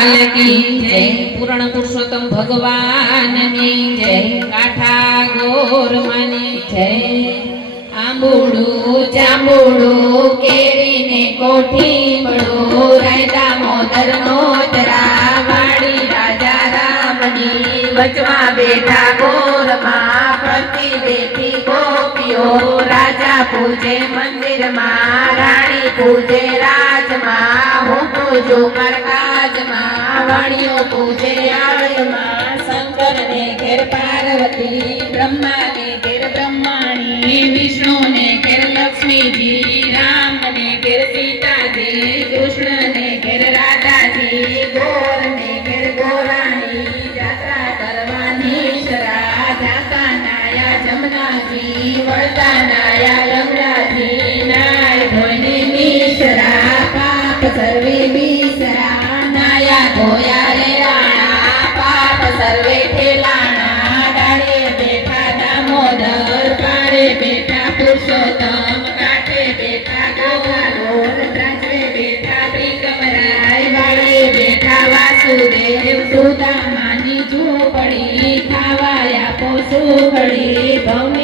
લાલ કી જય પૂર્ણ પુરુષોત્તમ ભગવાનની જય કાઠા ગોર માની જય આંબુડું જાંબુડું કેરીને કોઠીમડું રાયતા મોદર નોતરા વાડી રાજા રામની વચમાં બેઠા ગોરમાં ફરતી દેખી ગોપીઓ રાજા પૂજે મંદિરમાં રાણી પૂજે રાજમાં હું પૂજું મરકાજમાં વાણીઓ પૂજે આળમાં શંકરને ઘેર પાર્વતી બ્રહ્માને ઘેર બ્રહ્માણી વિષ્ણુને ઘેર લક્ષ્મીજી રામને ઘેર સીતાજી કૃષ્ણને ઘેર રાધાજી ગોરને ઘેર ગોરાણી જાત્રા કરવાની શરા જાતા નાયા જમનાજી વળતા નાયા યમરાજી નાય ધોઈને નીશરા પાપ સર્વે બીસરા નાયા ધોયા રે રાણા પાપ સર્વે ઠેલાણા ડાળે બેઠા દામોદર પારે બેઠા પુરુષોત્તમ કાઠે બેઠા ગોપાલોર ત્રાજવે બેઠા ત્રિકમરાય વાળે બેઠા વાસુદેવ સુદામાની ઝૂંપડી ખાવાયા પોસુપડી ભવને